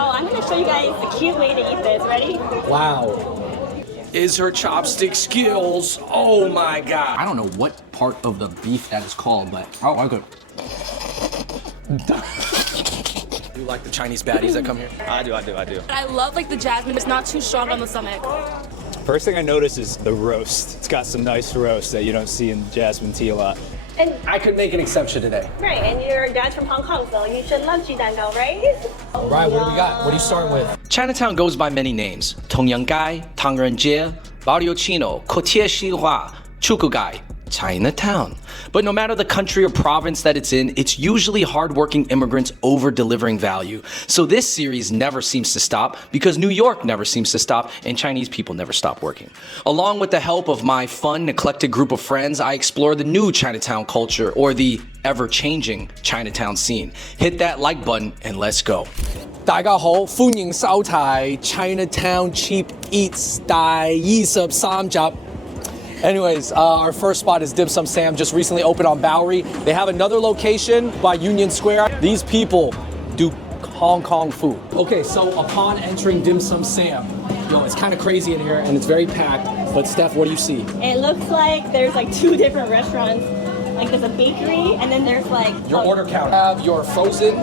Oh, I'm gonna show you guys a cute way to eat this. Ready? Wow. Is her chopstick skills? Oh my God. I don't know what part of the beef that is called, but I like it. You like the Chinese baddies that come here? I do. I love like the jasmine. It's not too strong on the stomach. First thing I notice is the roast. It's got some nice roast that you don't see in jasmine tea a lot. And I could make an exception today. right, and your dad's from Hong Kong, so you should love jidango, right? All right, what do we got? What are you starting with? Chinatown goes by many names: Tongyanggai, Tangrenjie, Barrio Chino, Kotie Xihua, Chukugai, Chinatown. But no matter the country or province that it's in, it's usually hardworking immigrants over-delivering value. So this series never seems to stop because New York never seems to stop and Chinese people never stop working. Along with the help of my fun, eclectic group of friends, I explore the new Chinatown culture or the ever-changing Chinatown scene. Hit that like button and let's go. 大家好，歡迎收睇 Chinatown Cheap Eats 第23集。Anyways, our first spot is Dim Sum Sam, just recently opened on Bowery. They have another location by Union Square. These people do Hong Kong food. Okay, so upon entering Dim Sum Sam, yo, it's kind of crazy in here and it's very packed. But Steph, what do you see? It looks like there's like two different restaurants. Like there's a bakery, and then there's like Your order counter. Have your frozen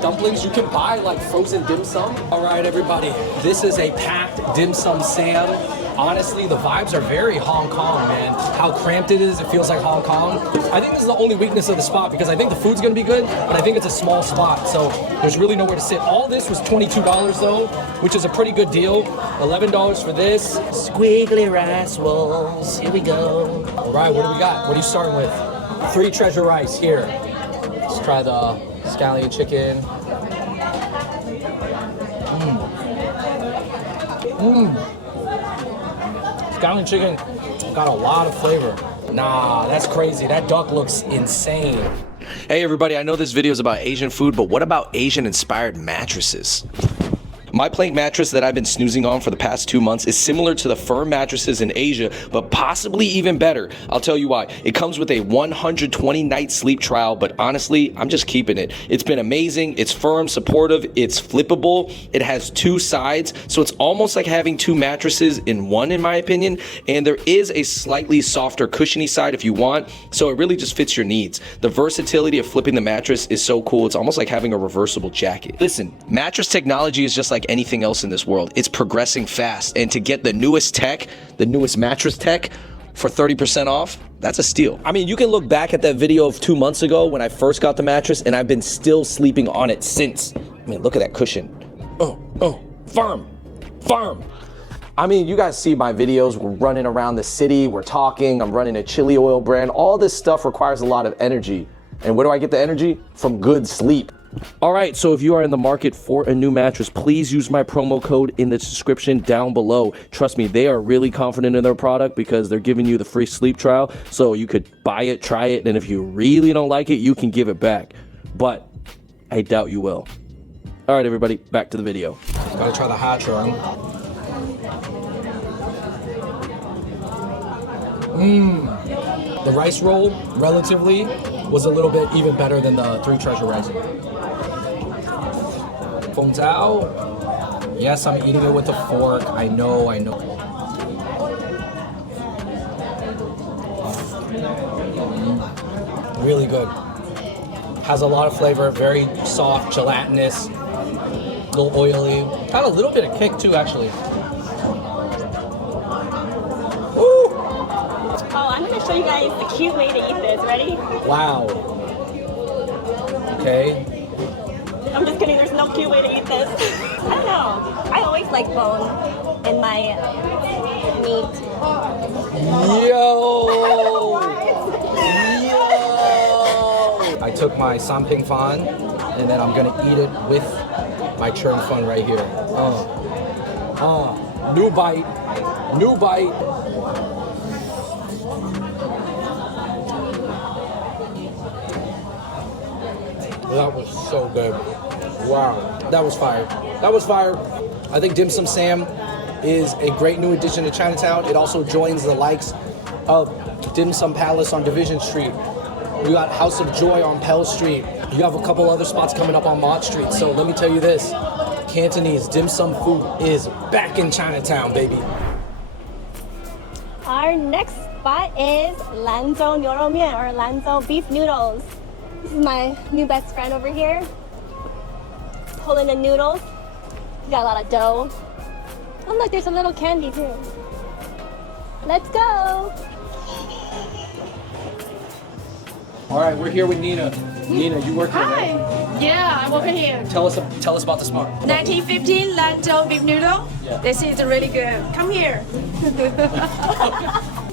dumplings. You can buy like frozen dim sum. All right, everybody. This is a packed Dim Sum Sam. Honestly, the vibes are very Hong Kong, man. How cramped it is, it feels like Hong Kong. I think this is the only weakness of the spot because I think the food's gonna be good, but I think it's a small spot, so there's really nowhere to sit. All this was $22 though, which is a pretty good deal. $11 for this. Squiggly rice rolls, here we go. All right, what do we got? What are you starting with? 3 treasure rice, here. Let's try the scallion chicken. Scallion chicken got a lot of flavor. Nah, that's crazy. That duck looks insane. Hey everybody, I know this video is about Asian food, but what about Asian inspired mattresses? My plank mattress that I've been snoozing on for the past 2 months is similar to the firm mattresses in Asia, but possibly even better. I'll tell you why. It comes with a 120-night sleep trial, but honestly, I'm just keeping it. It's been amazing. It's firm, supportive, it's flippable. It has 2 sides, so it's almost like having 2 mattresses in one, in my opinion. And there is a slightly softer, cushiony side if you want, so it really just fits your needs. The versatility of flipping the mattress is so cool. It's almost like having a reversible jacket. Listen, mattress technology is just like anything else in this world. It's progressing fast, and to get the newest tech, the newest mattress tech for 30% off, that's a steal. I mean, you can look back at that video of 2 months ago when I first got the mattress, and I've been still sleeping on it since. I mean, look at that cushion. Firm. I mean, you guys see my videos. We're running around the city, we're talking, I'm running a chili oil brand. All this stuff requires a lot of energy. And where do I get the energy? From good sleep. All right, so if you are in the market for a new mattress, please use my promo code in the description down below. Trust me, they are really confident in their product because they're giving you the free sleep trial. So you could buy it, try it, and if you really don't like it, you can give it back. But I doubt you will. All right, everybody, back to the video. Gotta try the hachong. The rice roll, relatively, was a little bit even better than the 3 treasure rice. Fung Zhao. Yes, I'm eating it with a fork. I know. Really good. Has a lot of flavor, very soft, gelatinous, a little oily. Got a little bit of kick too, actually. Woo! Oh, I'm gonna show you guys the cute way to eat this. Ready? Wow. Okay. I'm just kidding, there's no cute way to eat this. I don't know. I always like bone in my meat. Yo! I took my samping fan and then I'm gonna eat it with my churn fun right here. New bite. That was so good. Wow, that was fire. I think Dim Sum Sam is a great new addition to Chinatown. It also joins the likes of Dim Sum Palace on Division Street. We got House of Joy on Pell Street. You have a couple other spots coming up on Mott Street. So let me tell you this, Cantonese dim sum food is back in Chinatown, baby. Our next spot is Lanzhou Noodle Mian or Lanzhou beef noodles. This is my new best friend over here. Pulling the noodles. Got a lot of dough. Oh look, there's a little candy too. Let's go. All right, we're here with Nina. Nina, you work here, Hi. right? Yeah, I'm over here. Tell us about the smart. 1915 Lanzhou beef noodle. Yeah. This is really good. Come here.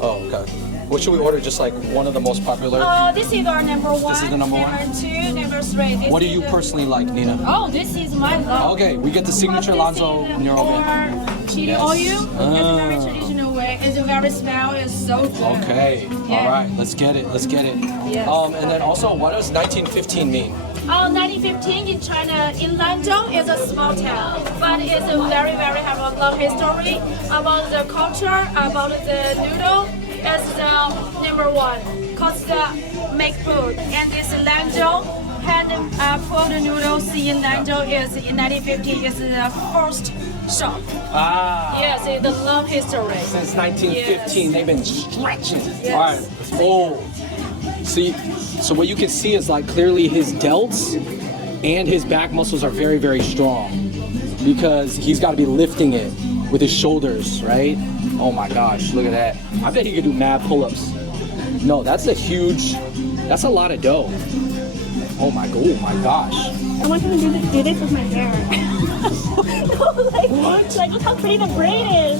Oh, okay. What should we order? Just like one of the most popular? This is our number one. This is the number one? Number two, number three. This What do is you the- personally like, Nina? Oh, this is my love. Okay, we get the signature Lanzhou Noodle Mian. Or chili Yes. oil. It's a very Ah. traditional way. It's a very smell. It's so good. Okay, Yeah. all right, let's get it. Yes. And then also, what does 1915 mean? 1915 in China, in Lanzhou, is a small town, but it's a very, very have a long history about the culture, about the noodle. It's the number one, cause the make food. And this Lanzhou hand pulled noodles in Lanzhou is in 1915 is the first shop. Ah. Yes, it's a long history. Since 1915, Yes. they've been stretching. Yes. All right, let's roll. See, so what you can see is like clearly his delts and his back muscles are very, very strong because he's got to be lifting it with his shoulders, right? Oh my gosh, look at that. I bet he could do mad pull-ups. No, that's a lot of dough. Oh my gosh. I want him to do this with my hair. like look how pretty the braid is.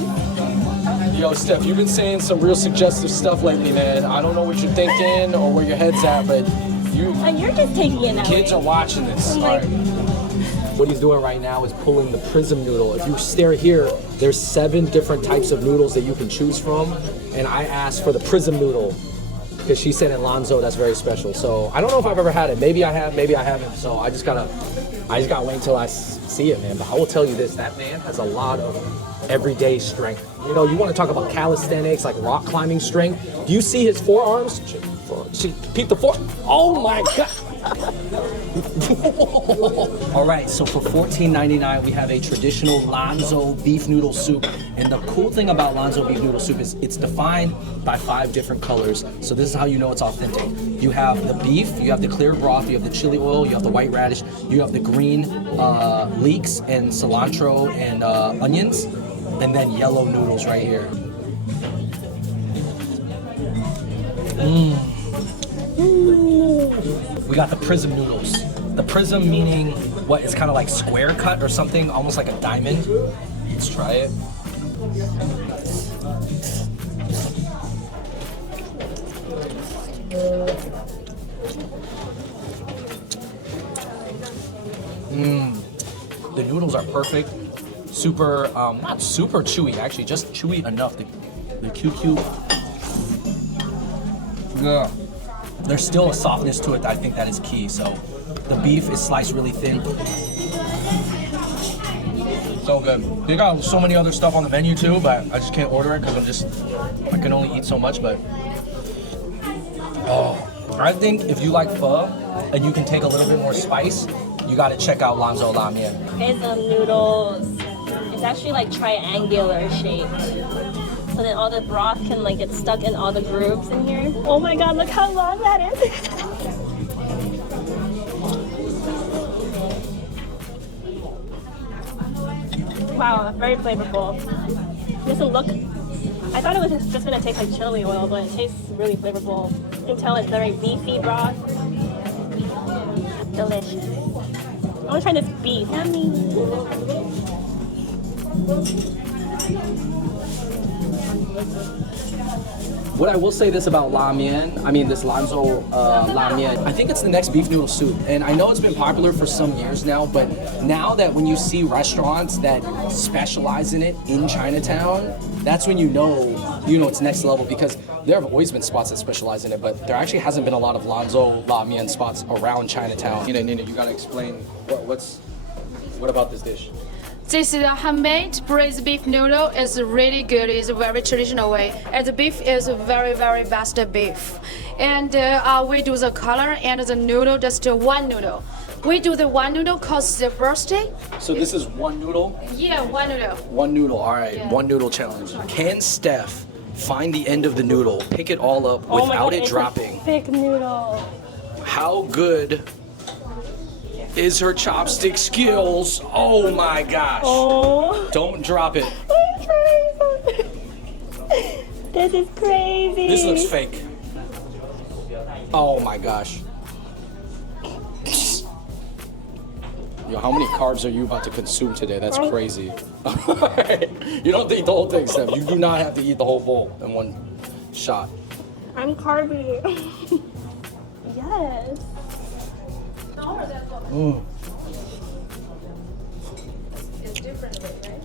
Yo, Steph, you've been saying some real suggestive stuff lately, man. I don't know what you're thinking or where your head's at, but And you're just taking it that kids way. are watching this. I'm All like- right. What he's doing right now is pulling the prism noodle. If you stare here, there's 7 different types of noodles that you can choose from, and I asked for the prism noodle because she said in Lanzhou that's very special. So I don't know if I've ever had it. Maybe I have, maybe I haven't. So I just gotta wait until I see it, man. But I will tell you this: that man has a lot of everyday strength. You know, you want to talk about calisthenics, like rock climbing strength. Do you see his forearms? Peep the fore. Oh my God. All right, so for $14.99 we have a traditional Lanzhou beef noodle soup, and the cool thing about Lanzhou beef noodle soup is it's defined by 5 different colors. So this is how you know it's authentic. You have the beef, you have the clear broth, you have the chili oil, you have the white radish, you have the green leeks and cilantro and onions, and then yellow noodles right here. We got the prism noodles. The prism meaning what? It's kind of like square cut or something, almost like a diamond. Let's try it. The noodles are perfect. Super, not super chewy, actually, just chewy enough. The QQ. Yeah. There's still a softness to it that I think that is key. So the beef is sliced really thin. So good. They got so many other stuff on the menu too, but I just can't order it because I can only eat so much. But I think if you like pho and you can take a little bit more spice, you got to check out Lanzhou La Mian. Prism noodles. It's actually like triangular shaped. So then all the broth can like get stuck in all the grooves in here. Oh my God, look how long that is. Wow, very flavorful. Doesn't look, I thought it was just gonna taste like chili oil, but it tastes really flavorful. You can tell it's very beefy broth. Delicious. I wanna try this beef. Yummy. What I will say this about La Mian, this Lanzhou La Mian, I think it's the next beef noodle soup. And I know it's been popular for some years now, but now that when you see restaurants that specialize in it in Chinatown, that's when you know it's next level, because there have always been spots that specialize in it, but there actually hasn't been a lot of Lanzhou La Mian spots around Chinatown. Nina, you gotta explain what about this dish? This is a handmade braised beef noodle. It's really good. It's a very traditional way. And the beef is very, very best beef. And we do the color and the noodle, just one noodle. We do the one noodle cause the birthday. So this is one noodle? Yeah, one noodle. One noodle, all right. Yeah. One noodle challenge. Can Steph find the end of the noodle, pick it all up Oh my without God, it it's dropping? a thick noodle. How good is her chopstick skills? Oh my gosh. Oh. Don't drop it. This is crazy. This looks fake. Oh my gosh. Yo, how many carbs are you about to consume today? That's crazy. You don't have to eat the whole thing, Steph. You do not have to eat the whole bowl in one shot. I'm carby. Yes. It's different, right?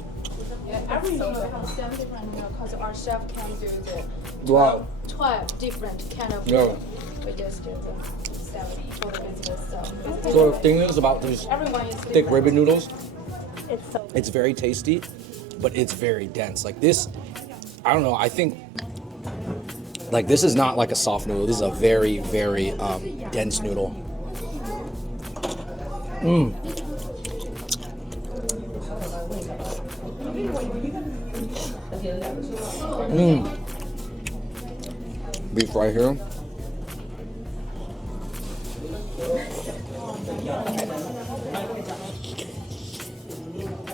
Yeah, every noodle has 7 different noodles because our chef can do the Wow. 12 different kind of Yeah. noodle. We just do the 7 for the business. So the thing is about these Everyone is thick different. ribbon noodles, It's so it's very tasty, but it's very dense. Like this, I don't know, I think, like this is not like a soft noodle. This is a very, very dense noodle. Beef right here.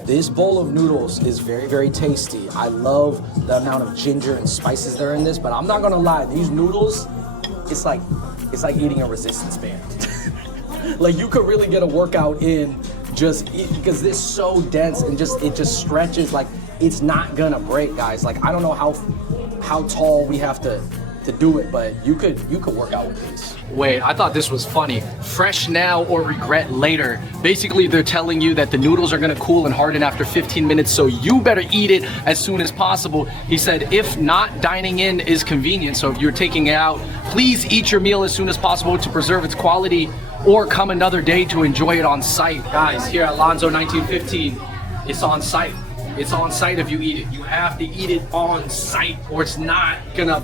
This bowl of noodles is very, very tasty. I love the amount of ginger and spices that are in this, but I'm not gonna lie, these noodles, it's like eating a resistance band. Like you could really get a workout in just eat, because this is so dense and it just stretches, like it's not gonna break, guys. Like I don't know how tall we have to do it, but you could work out with these. Wait, I thought this was funny. Fresh now or regret later. Basically, they're telling you that the noodles are gonna cool and harden after 15 minutes, so you better eat it as soon as possible. He said, if not, dining in is convenient, so if you're taking it out, please eat your meal as soon as possible to preserve its quality, or come another day to enjoy it on site. Guys, here at Lanzhou 1915, it's on site. It's on site if you eat it. You have to eat it on site, or it's not gonna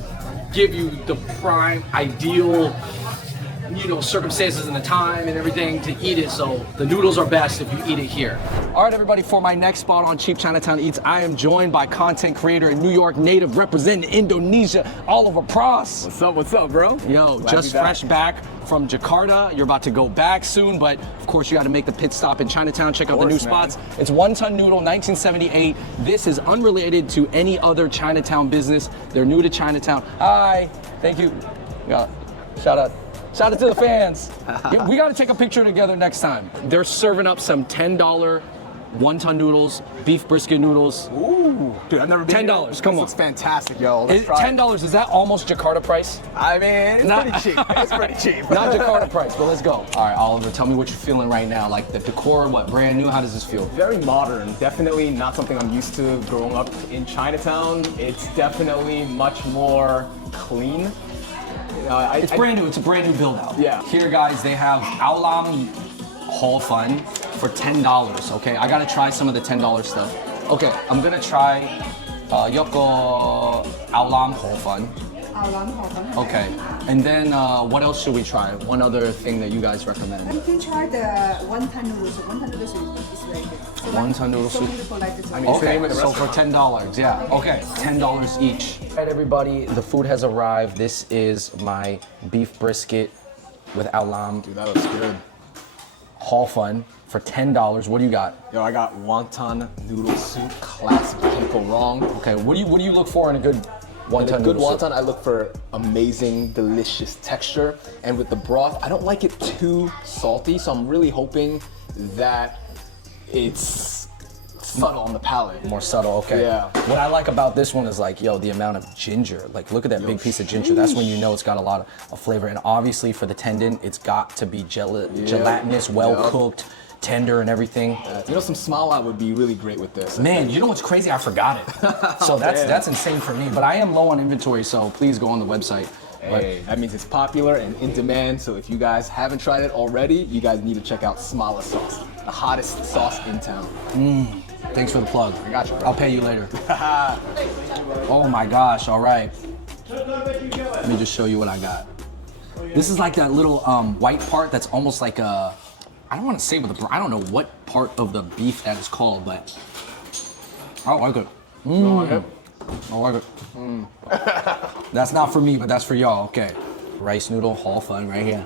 give you the prime, ideal, circumstances and the time and everything to eat it. So the noodles are best if you eat it here. All right, everybody, for my next spot on Cheap Chinatown Eats, I am joined by content creator and New York native representing Indonesia, Oliver Pras. What's up, bro? Yo, Glad just to be fresh back from Jakarta. You're about to go back soon, but of course you got to make the pit stop in Chinatown, check out the new spots. It's Wonton Noodle, 1978. This is unrelated to any other Chinatown business. They're new to Chinatown. Hi, thank you. Yeah, shout out to the fans. We got to take a picture together next time. They're serving up some $10 wonton noodles, beef brisket noodles. Ooh, dude, I've never been here. $10, come on. Looks fantastic, yo. Let's try it. $10, is that almost Jakarta price? I mean, it's pretty cheap. It's pretty cheap. Not Jakarta price, but let's go. All right, Oliver, tell me what you're feeling right now. Like the decor, what, brand new? How does this feel? Very modern. Definitely not something I'm used to growing up in Chinatown. It's definitely much more clean. It's brand new. It's a brand new build out. Yeah. Here, guys, they have Aolam Hall Fun for $10. Okay, I gotta try some of the $10 stuff. Okay, I'm gonna try Yoko Aolam Hall Fun. Okay, and then what else should we try? One other thing that you guys recommend. You can try the wonton noodles. Wonton noodles is very good. So Wonton noodle so soup. many people like this one. I mean, it's the Okay, name of the so for restaurant. $10, yeah. Okay, $10 each. All right, everybody, the food has arrived. This is my beef brisket with Aolam Dude, that looks good. Hall Fun for $10. What do you got? Yo, I got wonton noodle soup. Classic, can't go wrong. Okay, what do you look for in a good wonton In a good noodle soup? wonton, I look for amazing, delicious texture. And with the broth, I don't like it too salty, so I'm really hoping that it's subtle on the palate. More subtle, okay. Yeah. What I like about this one is like, yo, the amount of ginger. Like, look at that big piece of ginger. That's when you know it's got a lot of flavor. And obviously for the tendon, it's got to be gelatinous, well cooked, tender and everything. Some smala would be really great with this. Man, you know what's crazy? I forgot it. So that's insane for me. But I am low on inventory, so please go on the website. Hey, that means it's popular and in demand, so if you guys haven't tried it already, you guys need to check out Smala Sauce, the hottest sauce in town. Thanks for the plug. I got you, bro. I'll pay you later. Oh my gosh, all right. Let me just show you what I got. This is like that little white part that's almost like a I don't want to say what I don't know what part of the beef that is called, but I like it. I like it. That's not for me, but that's for y'all. Okay. Rice noodle, Hall Fun right here.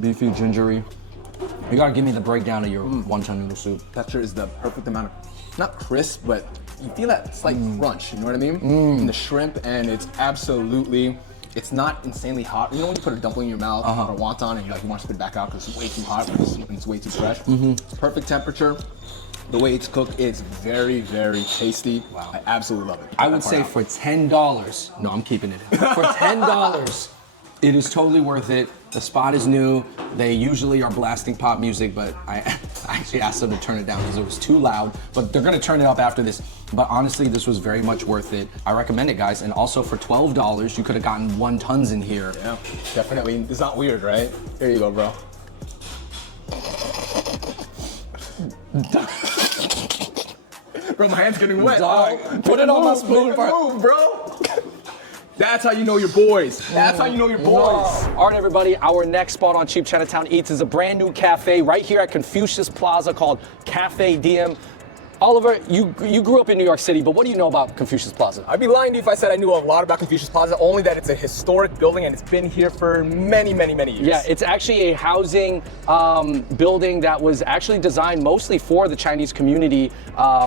Beefy, gingery. You gotta give me the breakdown of your wonton noodle soup. Texture is the perfect amount of, not crisp, but you feel that slight crunch, you know what I mean? In the shrimp, and it's absolutely, it's not insanely hot. You know when you put a dumpling in your mouth or a wonton and you want to spit it back out because it's way too hot and it's way too fresh? Perfect temperature. The way it's cooked, it's very, very tasty. Wow. I absolutely love it. I would say for $10, no, I'm keeping it. For $10, it is totally worth it. The spot is new. They usually are blasting pop music, but I actually asked them to turn it down because it was too loud. But they're gonna turn it up after this. But honestly, this was very much worth it. I recommend it, guys. And also for $12, you could have gotten wontons in here. Yeah, definitely. It's not weird, right? Here you go, bro. Bro, my hand's getting wet. Dog, put it on my spoon. Move, bro. That's how you know your boys. That's how you know your boys. All right, everybody, our next spot on Cheap Chinatown Eats is a brand new cafe right here at Confucius Plaza called Cafe Diem. Oliver, you grew up in New York City, but what do you know about Confucius Plaza? I'd be lying to you if I said I knew a lot about Confucius Plaza, only that it's a historic building and it's been here for many, many, many years. Yeah, it's actually a housing building that was actually designed mostly for the Chinese community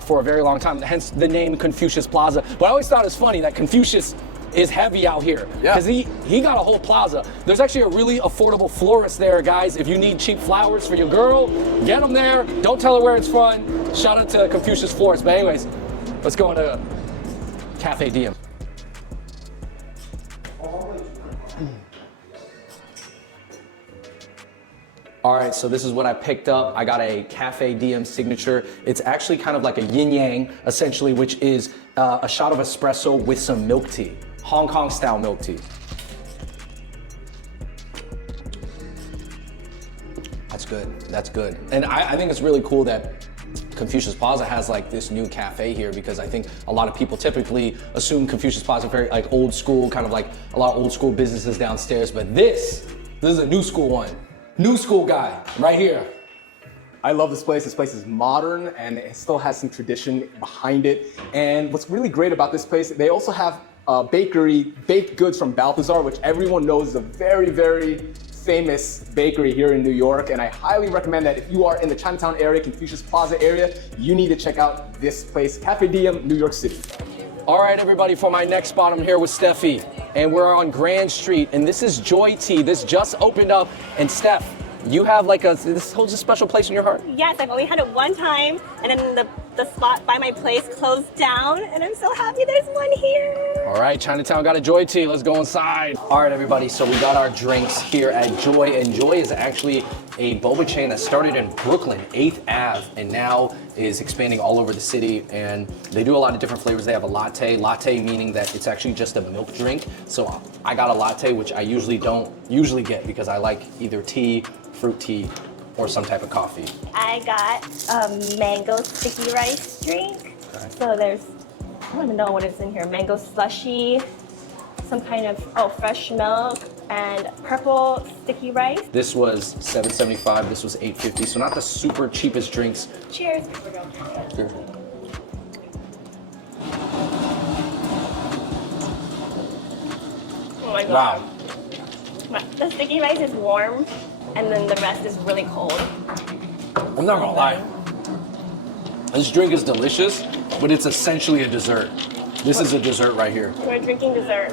for a very long time, hence the name Confucius Plaza. But I always thought it was funny that Confucius is heavy out here because he got a whole plaza. There's actually a really affordable florist there, guys. If you need cheap flowers for your girl, get them there. Don't tell her where it's from. Shout out to Confucius Florist. But anyways, let's go into Cafe Diem. All right, so this is what I picked up. I got a Cafe Diem signature. It's actually kind of like a yin yang, essentially, which is a shot of espresso with some milk tea. Hong Kong style milk tea. That's good, that's good. And I think it's really cool that Confucius Plaza has like this new cafe here because I think a lot of people typically assume Confucius Plaza very like old school, kind of like a lot of old school businesses downstairs, but this is a new school one. New school guy, right here. I love this place. This place is modern and it still has some tradition behind it. And what's really great about this place, they also have a bakery, baked goods from Balthazar, which everyone knows is a very, very famous bakery here in New York. And I highly recommend that if you are in the Chinatown area, Confucius Plaza area, you need to check out this place, Cafe Diem, New York City. All right, everybody, for my next spot, I'm here with Steffi, and we're on Grand Street, and this is JOOY Tea. This just opened up, and Steph, you have like this holds a special place in your heart. Yes, I've only had it one time, and then the spot by my place closed down, and I'm so happy there's one here. All right, Chinatown got a JOOY Tea. Let's go inside. All right, everybody, so we got our drinks here at JOOY, and JOOY is actually a boba chain that started in Brooklyn, 8th Ave, and now is expanding all over the city, and they do a lot of different flavors. They have a latte meaning that it's actually just a milk drink. So I got a latte, which I usually don't get because I like either tea, fruit tea, or some type of coffee. I got a mango sticky rice drink. Okay. So there's, I don't even know what is in here, mango slushy, some kind of, fresh milk, and purple sticky rice. This was $7.75, this was $8.50, so not the super cheapest drinks. Cheers. Cheers. Oh my God. Wow. The sticky rice is warm, and then the rest is really cold. I'm not gonna lie. This drink is delicious, but it's essentially a dessert. This is a dessert right here. We're drinking dessert.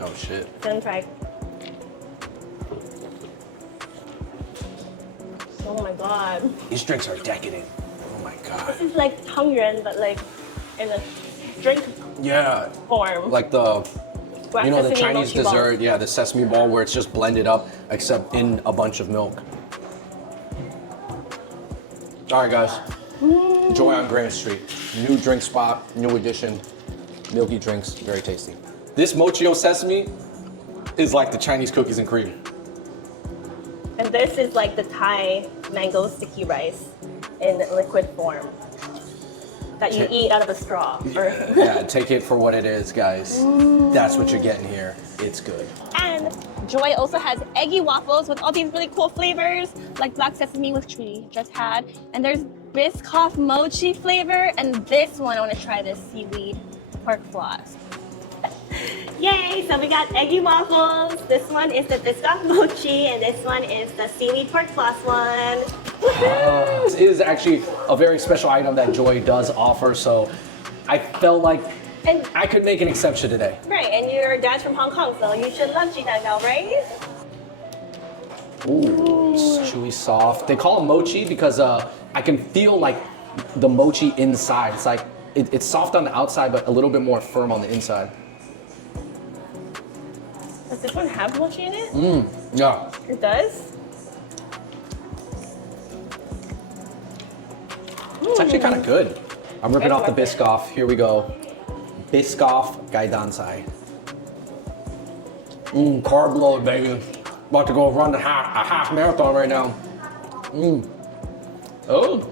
Oh shit. Then try. Oh my God. These drinks are decadent. Oh my God. This is like Tangyuan, but like in a drink Yeah. form. Like the, you know, the Sesame Chinese mochi balls. dessert, yeah, the sesame ball where it's just blended up, except in a bunch of milk. All right, guys. JOOY on Grand Street. New drink spot, new addition, milky drinks, very tasty. This mochio sesame is like the Chinese cookies and cream. And this is like the Thai mango sticky rice in liquid form. that you eat out of a straw. Yeah, take it for what it is, guys. That's what you're getting here. It's good. And JOY also has eggy waffles with all these really cool flavors, like black sesame, which we just had. And there's Biscoff mochi flavor, and this one, I want to try this seaweed pork floss. Yay, so we got eggy waffles. This one is the Biscoff mochi, and this one is the seaweed pork floss one. This is actually a very special item that JOY does offer, so I felt like I could make an exception today. Right, and your dad's from Hong Kong, so you should love Chinatown, right? Ooh, it's chewy soft. They call it mochi because I can feel like the mochi inside. It's like it's soft on the outside, but a little bit more firm on the inside. Does this one have mochi in it? Yeah. It does? It's actually kind of good. I'm ripping off the Biscoff. Here we go. Biscoff Gaidansai. Carb load, baby. About to go run a half marathon right now. Oh,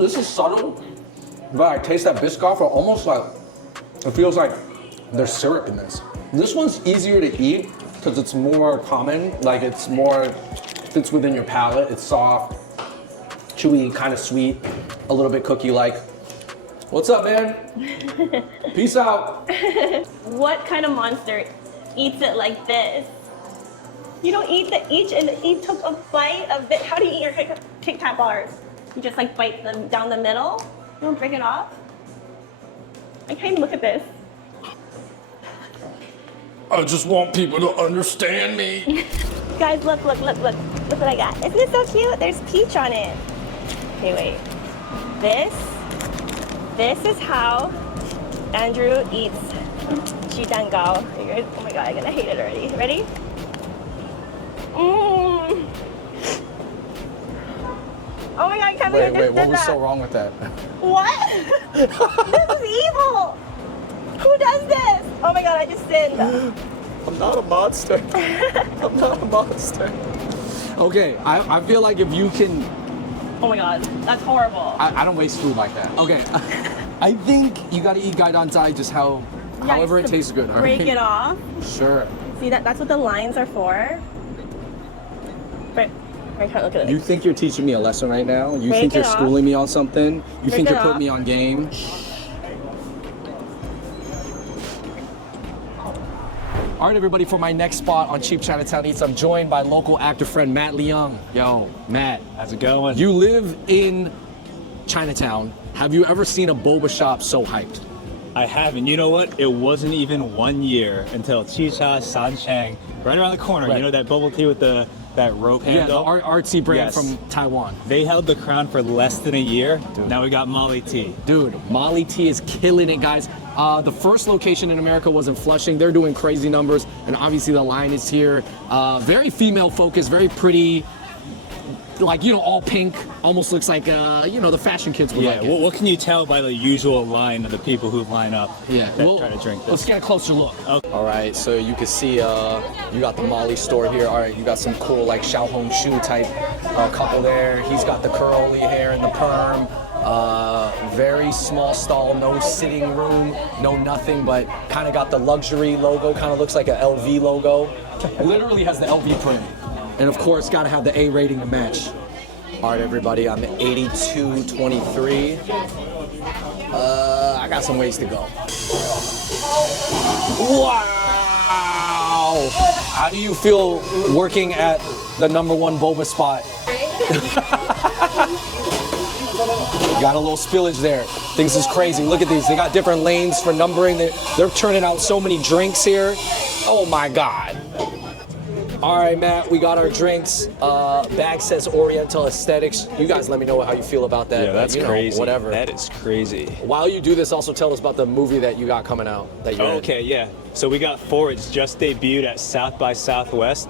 this is subtle, but I taste that Biscoff. Almost like it feels like there's syrup in this. This one's easier to eat because it's more common. Like it's more fits within your palate. It's soft, chewy, kind of sweet, a little bit cookie-like. What's up, man? Peace out. What kind of monster eats it like this? You don't eat each took a bite of it. How do you eat your Tic Tac bars? You just like bite them down the middle? You don't break it off? I can't even look at this. I just want people to understand me. Guys, look what I got. Isn't it so cute? There's peach on it. Okay, wait. This is how Andrew eats Chidangao. Oh my god, I'm gonna hate it already. Ready? Oh my god, I can't believe I just did what was that. so wrong with that? What? This is evil! Who does this? Oh my god, I just sinned. I'm not a monster. I'm not a monster. Okay, I feel like if you can... Oh my god, that's horrible. I don't waste food like that. Okay, I think you gotta eat Gaidansai just however it tastes good. All Break right? it off. Sure. See, that's what the lines are for. But I can't look at it. You think you're teaching me a lesson right now? You Break think you're it off. schooling me on something? You Break think it you're putting off. me on game? All right, everybody, for my next spot on Cheap Chinatown Eats, I'm joined by local actor friend Matt Leung. Yo, Matt. How's it going? You live in Chinatown. Have you ever seen a boba shop so hyped? I haven't. You know what? It wasn't even 1 year until Chicha Sanchang, right around the corner. Right. You know that bubble tea with that rope Yeah, handle? the artsy brand Yes. from Taiwan. They held the crown for less than a year. Now we got Molly Tea. Dude, Molly Tea is killing it, guys. The first location in America was in Flushing. They're doing crazy numbers, and obviously the line is here. Very female focused, very pretty. Like, you know, all pink. Almost looks like, you know, the fashion kids would like Yeah, it. what can you tell by the usual line of the people who line up that try to drink Let's this? get a closer look. Okay. All right, so you can see you got the Molly store here. All right, you got some cool like Xiao Hong Shu type couple there. He's got the curly hair and the perm. Very small stall, no sitting room, no nothing, but kind of got the luxury logo. Kind of looks like an LV logo. Literally has the LV print. And of course, got to have the A rating to match. All right, everybody, I'm at 82.23. I got some ways to go. Wow! How do you feel working at the #1 boba spot? Got a little spillage there. Things is crazy. Look at these. They got different lanes for numbering. They're turning out so many drinks here. Oh my God. All right, Matt, we got our drinks. Bag says Oriental Aesthetics. You guys let me know how you feel about that. Yeah, that's you know, crazy. Whatever. That is crazy. While you do this, also tell us about the movie that you got coming out. That you're in. Okay, yeah. So we got Forage just debuted at South by Southwest.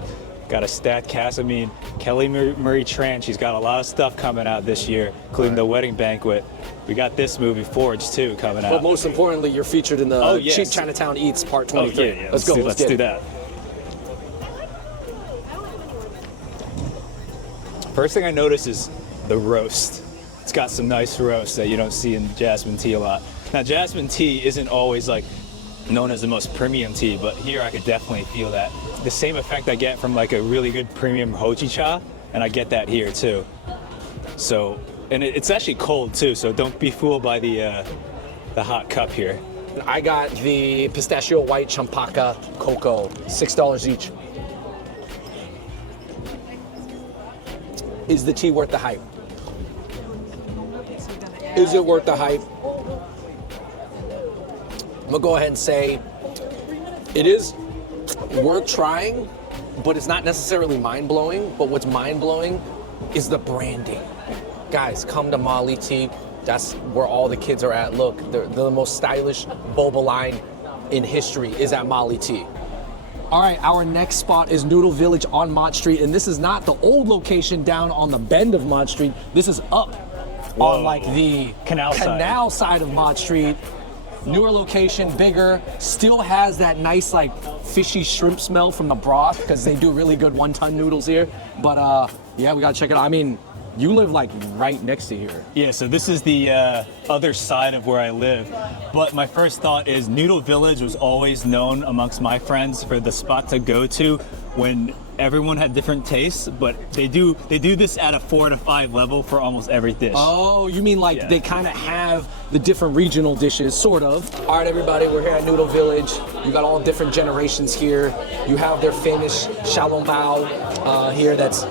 Got a stacked cast. I mean, Kelly Marie Tran, she's got a lot of stuff coming out this year, including The Wedding Banquet. We got this movie, Forage, too, coming out. But most importantly, you're featured in the yes. Cheap Chinatown Eats Part 23. Oh, yeah. Let's go. Let's do that. First thing I noticed is the roast. It's got some nice roast that you don't see in jasmine tea a lot. Now, jasmine tea isn't always like known as the most premium tea, but here I could definitely feel that. The same effect I get from like a really good premium hojicha, and I get that here too. So, and it's actually cold too, so don't be fooled by the hot cup here. I got the pistachio white champaca cocoa, $6 each. Is the tea worth the hype? Is it worth the hype? I'm gonna go ahead and say it is worth trying, but it's not necessarily mind-blowing. But what's mind-blowing is the branding. Guys, come to Molly Tea. That's where all the kids are at. Look, the most stylish boba line in history is at Molly Tea. All right, our next spot is Noodle Village on Mott Street, and this is not the old location down on the bend of Mott Street. This is up on like the canal side of Mott Street. Newer location, bigger, still has that nice like fishy shrimp smell from the broth because they do really good wonton noodles here. But yeah, we gotta check it out. I mean, you live like right next to here. Yeah, so this is the other side of where I live. But my first thought is Noodle Village was always known amongst my friends for the spot to go to when everyone had different tastes, but they do this at a 4 to 5 level for almost every dish. Oh, you mean like they kind of have the different regional dishes, sort of. All right, everybody, we're here at Noodle Village. You got all different generations here. You have their famous xiaolongbao here that's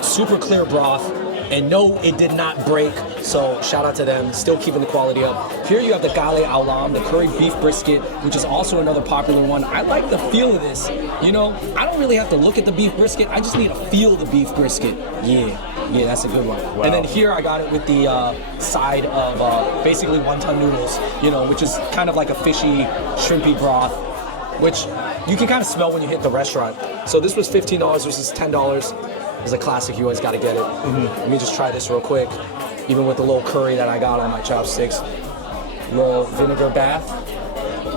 super clear broth. And no, it did not break, so shout out to them, still keeping the quality up. Here you have the gale alam, the curry beef brisket, which is also another popular one. I like the feel of this. You know, I don't really have to look at the beef brisket, I just need to feel the beef brisket. Yeah, that's a good one. Wow. And then here I got it with the side of basically wonton noodles, you know, which is kind of like a fishy, shrimpy broth, which you can kind of smell when you hit the restaurant. So this was $15 versus $10. It's a classic, you always gotta get it. Let me just try this real quick. Even with the little curry that I got on my chopsticks. Little vinegar bath,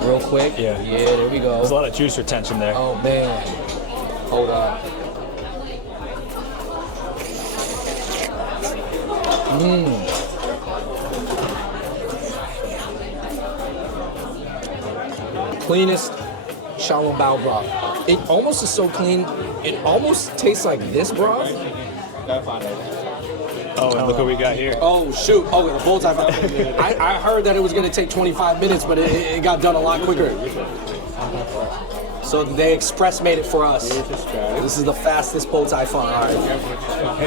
real quick. Yeah, there we go. There's a lot of juice retention there. Oh man, hold up. Cleanest xiaolongbao broth. It almost is so clean, it almost tastes like this broth. Oh, and look what we got here. Oh shoot, oh, the bullseye. I heard that it was gonna take 25 minutes, but it got done a lot quicker. So they express made it for us. This is the fastest bow tie fun. All right.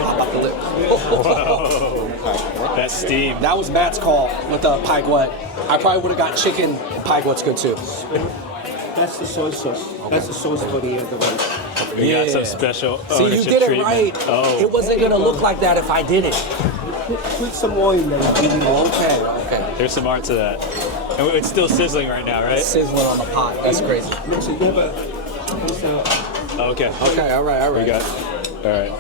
Pop out the lip. Whoa. That's steam. That was Matt's call with the pike wet. I probably would have got chicken. Pike wet's good too. That's the soy sauce. That's the sauce for the rice. We got some special See, you did it treatment. right. Oh. It wasn't gonna look like that if I did it. Put some oil in there, give it a long time. Okay. There's some art to that. And it's still sizzling right now, right? Sizzling on the pot. That's crazy. Okay. Okay. All right. We got. All right.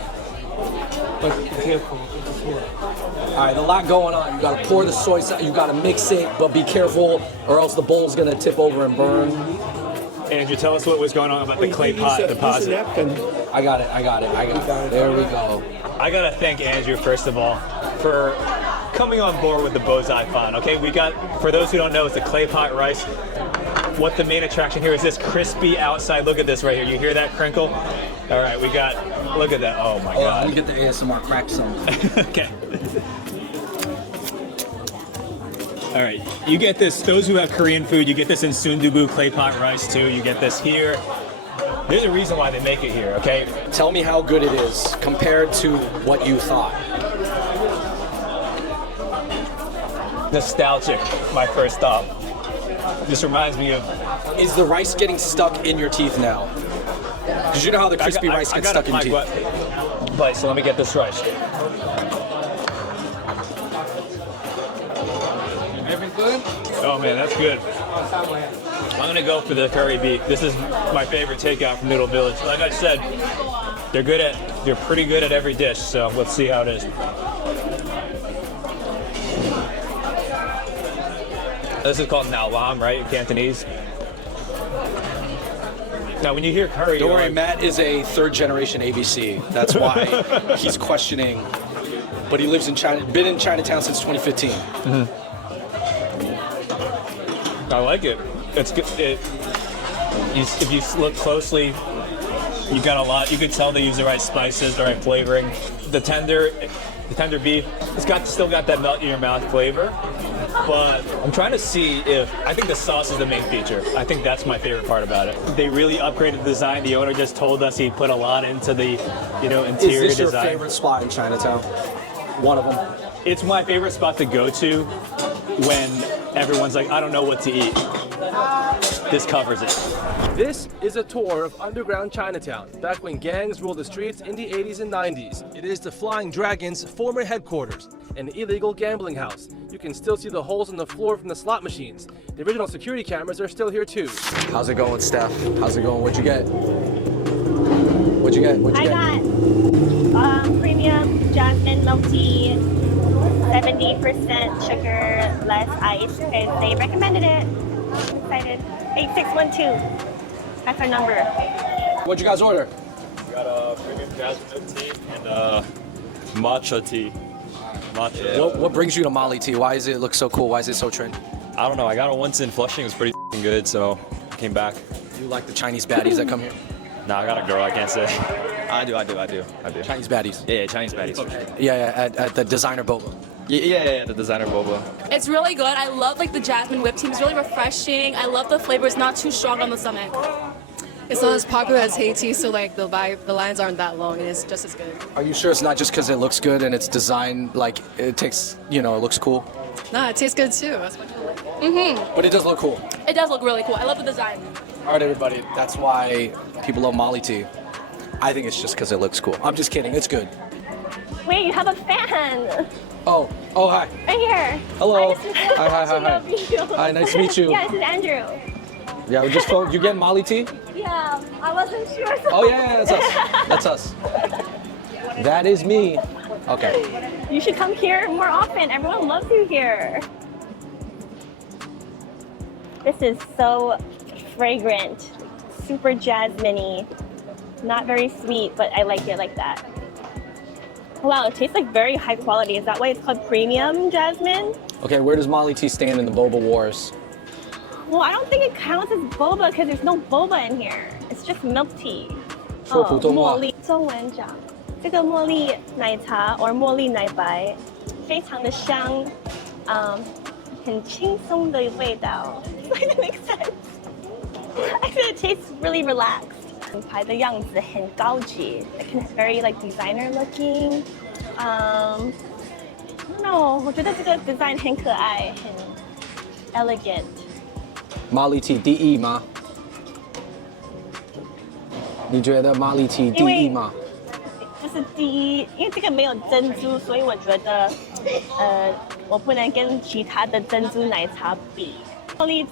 But be careful. All right, a lot going on. You gotta pour the soy sauce, you gotta mix it, but be careful or else the bowl's gonna tip over and burn. Andrew, tell us what was going on about the clay pot deposit. I got it. There we go. I gotta thank Andrew, first of all, for coming on board with the bozai fun. Okay, we got, for those who don't know, it's the clay pot rice. What the main attraction here is this crispy outside. Look at this right here. You hear that crinkle? All right, we got, look at that. Oh my God. Let me get the ASMR crack some. Okay. All right, you get this, those who have Korean food, you get this in sundubu clay pot rice too. You get this here. There's a reason why they make it here, okay? Tell me how good it is compared to what you thought. Nostalgic, my first thought. This reminds me of... Is the rice getting stuck in your teeth now? Because you know how the crispy rice gets stuck in your teeth. But so let me get this rice. Oh man, that's good. I'm gonna go for the curry beef. This is my favorite takeout from Noodle Village. Like I said, they're pretty good at every dish, so let's see how it is. This is called Nao Lam, right, in Cantonese? Now, when you hear curry, don't worry, Matt is a third generation ABC. That's why he's questioning but he lives in China, been in Chinatown since 2015. I like it. It's good. If you look closely, you got a lot. You could tell they use the right spices, the right flavoring. The tender beef, still got that melt in your mouth flavor. But I'm trying to see if, I think the sauce is the main feature. I think that's my favorite part about it. They really upgraded the design. The owner just told us he put a lot into the, interior design. Is this your favorite spot in Chinatown? One of them. It's my favorite spot to go to when everyone's like, I don't know what to eat. This covers it. This is a tour of underground Chinatown, back when gangs ruled the streets in the 80s and 90s. It is the Flying Dragon's former headquarters, an illegal gambling house. You can still see the holes in the floor from the slot machines. The original security cameras are still here too. How's it going, Steph? How's it going? What'd you get? What'd you get? I got premium jasmine milk tea, 70% sugar, less ice, because they recommended it. I'm excited. 8612. That's our number. What'd you guys order? We got a premium jasmine tea and matcha tea. Matcha. What brings you to Mali tea? Why does it look so cool? Why is it so trendy? I don't know. I got it once in Flushing. It was pretty good, so I came back. You like the Chinese baddies that come here? Nah, I got a girl. I can't say. I do. Chinese baddies. Yeah, Chinese baddies. Yeah, at the designer boba. Yeah, the designer boba. It's really good. I love like the jasmine whipped tea. It's really refreshing. I love the flavor. It's not too strong on the stomach. It's not as popular as Haiti, so like the lines aren't that long, and it's just as good. Are you sure it's not just because it looks good and it's designed like it takes, it looks cool? Nah, it tastes good too. That's what I like. But it does look cool. It does look really cool. I love the design. All right, everybody. That's why people love Mali tea. I think it's just because it looks cool. I'm just kidding. It's good. Wait, you have a fan. Oh, hi. Right here. Hello. Hi. Hi, nice to meet you. Yeah, this is Andrew. Yeah, we just phoned. You get Mali tea? Yeah, I wasn't sure. Oh, yeah, that's us. That's us. That is me. Okay. You should come here more often. Everyone loves you here. This is so fragrant, super jasmine-y. Not very sweet, but I like it like that. Wow, it tastes like very high quality. Is that why it's called premium jasmine? Okay, where does Mali tea stand in the boba wars? Well, I don't think it counts as boba because there's no boba in here. It's just milk tea. 说普通话。茉莉，中文讲，这个茉莉奶茶 or 茉莉奶白，非常的香，很轻松的味道。Does that make sense? I feel it tastes really relaxed. 品牌的样子很高级 like very like designer looking. I don't know, 我觉得这个 design 很可爱，很 elegant. Mali tea 第一吗？你觉得Mali tea 第一吗？就是第一，因为这个没有珍珠，所以我觉得，我不能跟其他的珍珠奶茶比。茉莉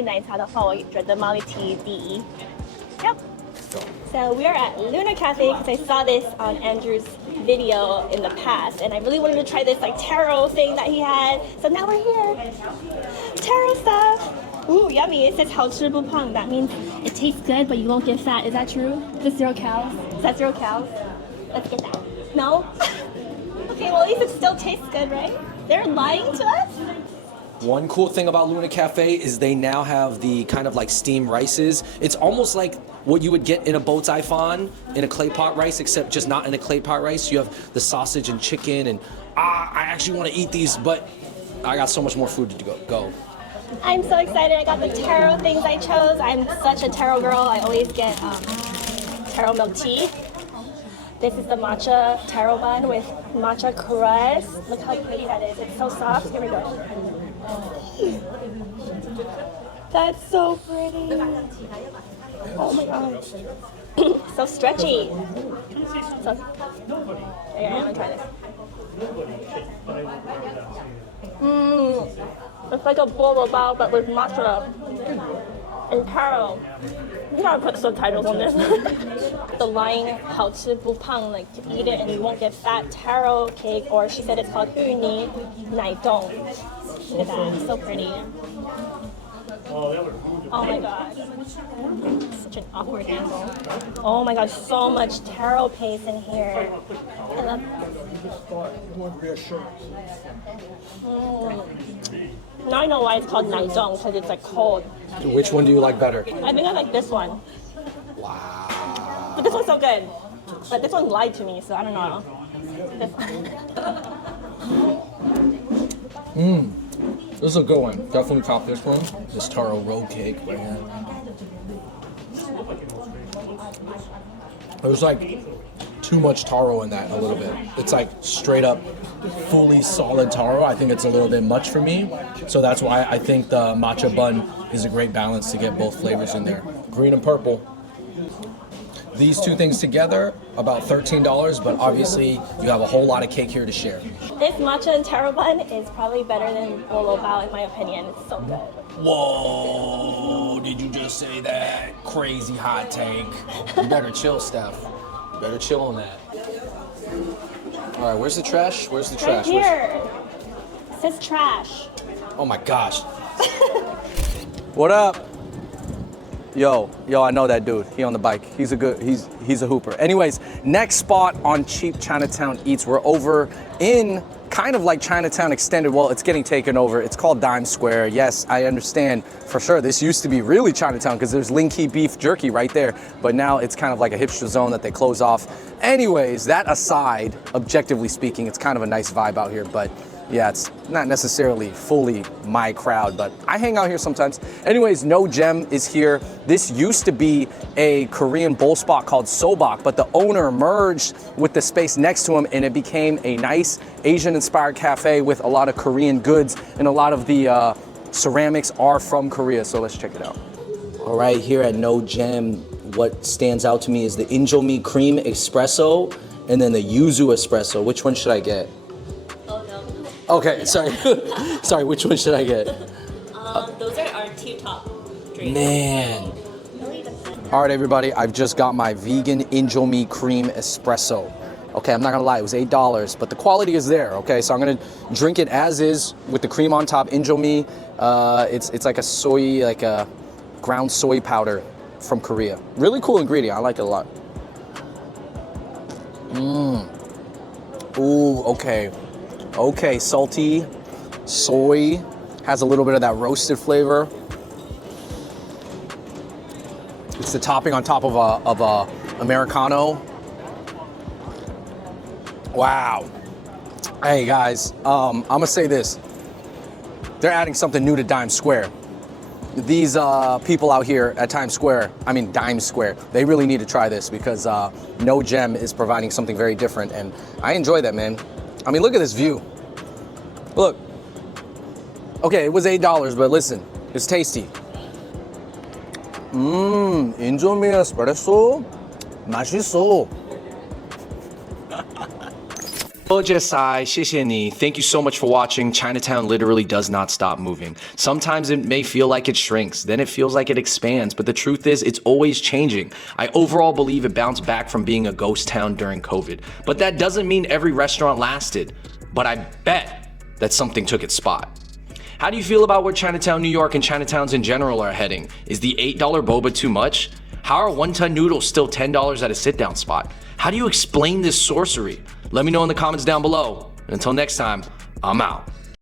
奶茶的话，我觉得Mali tea 第一。Yep. So we are at Lunar Cafe because I saw this on Andrew's video in the past, and I really wanted to try this like taro thing that he had. So now we're here. Taro stuff. Ooh, yummy. It says 好吃不胖. That means it tastes good, but you won't get fat. Is that true? Is this 0 cows? Is that 0 cows? Let's get that. No? Okay, well at least it still tastes good, right? They're lying to us? One cool thing about Luna Cafe is they now have the kind of like steamed rices. It's almost like what you would get in a bow tie fan in a clay pot rice, except just not in a clay pot rice. You have the sausage and chicken and I actually want to eat these, but I got so much more food to go. I'm so excited. I got the taro things I chose. I'm such a taro girl. I always get taro milk tea. This is the matcha taro bun with matcha crust. Look how pretty that is. It's so soft. Here we go. That's so pretty. Oh my gosh. So stretchy. So, here, I'm gonna try this. It's like a boba bao but with matcha and taro. You gotta put subtitles on this. The line 好吃不胖, like to eat it and you won't get fat, taro cake, or she said it's called 芋泥奶冻. Look at that, it's so pretty. Oh my gosh. Such an awkward angle. Oh my gosh, so much taro paste in here. I love Now I know why it's called Naizhong, because it's like cold. Which one do you like better? I think I like this one. Wow. But this one's so good. But this one lied to me, so I don't know. This one. This is a good one. Definitely top this one. This taro road cake right here. There's like too much taro in that a little bit. It's like straight up fully solid taro. I think it's a little bit much for me. So that's why I think the matcha bun is a great balance to get both flavors in there. Green and purple. These two things together, about $13, but obviously you have a whole lot of cake here to share. This matcha and taro bun is probably better than bolo bao in my opinion. It's so good. Whoa, did you just say that? Crazy hot take. You better chill, Steph. You better chill on that. All right, where's the trash? Where's the trash? Right here. It says trash. Oh my gosh. What up? Yo, I know that dude. He on the bike. He's a hooper. Anyways, next spot on Cheap Chinatown Eats. We're over in kind of like Chinatown extended. Well, it's getting taken over. It's called Dime Square. Yes, I understand for sure. This used to be really Chinatown because there's Linky beef jerky right there. But now it's kind of like a hipster zone that they close off. Anyways, that aside, objectively speaking, it's kind of a nice vibe out here. But yeah, it's not necessarily fully my crowd, but I hang out here sometimes. Anyways, No Gem is here. This used to be a Korean bowl spot called Sobak, but the owner merged with the space next to him and it became a nice Asian-inspired cafe with a lot of Korean goods, and a lot of the ceramics are from Korea, so let's check it out. All right, here at No Gem, what stands out to me is the Injomi cream espresso and then the yuzu espresso. Which one should I get? Okay, sorry. Sorry, which one should I get? Those are our two top drinks. Man. All right, everybody, I've just got my vegan Injomi cream espresso. Okay, I'm not gonna lie, it was $8, but the quality is there, okay? So I'm gonna drink it as is with the cream on top, Injomi. It's like a soy, like a ground soy powder from Korea. Really cool ingredient, I like it a lot. Ooh, okay. Okay, salty, soy, has a little bit of that roasted flavor. It's the topping on top of a Americano. Wow. Hey guys, I'm gonna say this. They're adding something new to Dime Square. These people out here at Dime Square, they really need to try this because No Gem is providing something very different, and I enjoy that, man. I mean, look at this view. Look. Okay, it was $8, but listen, it's tasty. 인조미 에스프레소 맛있어. Thank you so much for watching. Chinatown literally does not stop moving. Sometimes it may feel like it shrinks, then it feels like it expands, but the truth is it's always changing. I overall believe it bounced back from being a ghost town during COVID, but that doesn't mean every restaurant lasted. But I bet that something took its spot. How do you feel about where Chinatown, New York, and Chinatowns in general are heading? Is the $8 boba too much? How are wonton noodles still $10 at a sit-down spot? How do you explain this sorcery? Let me know in the comments down below. And until next time, I'm out.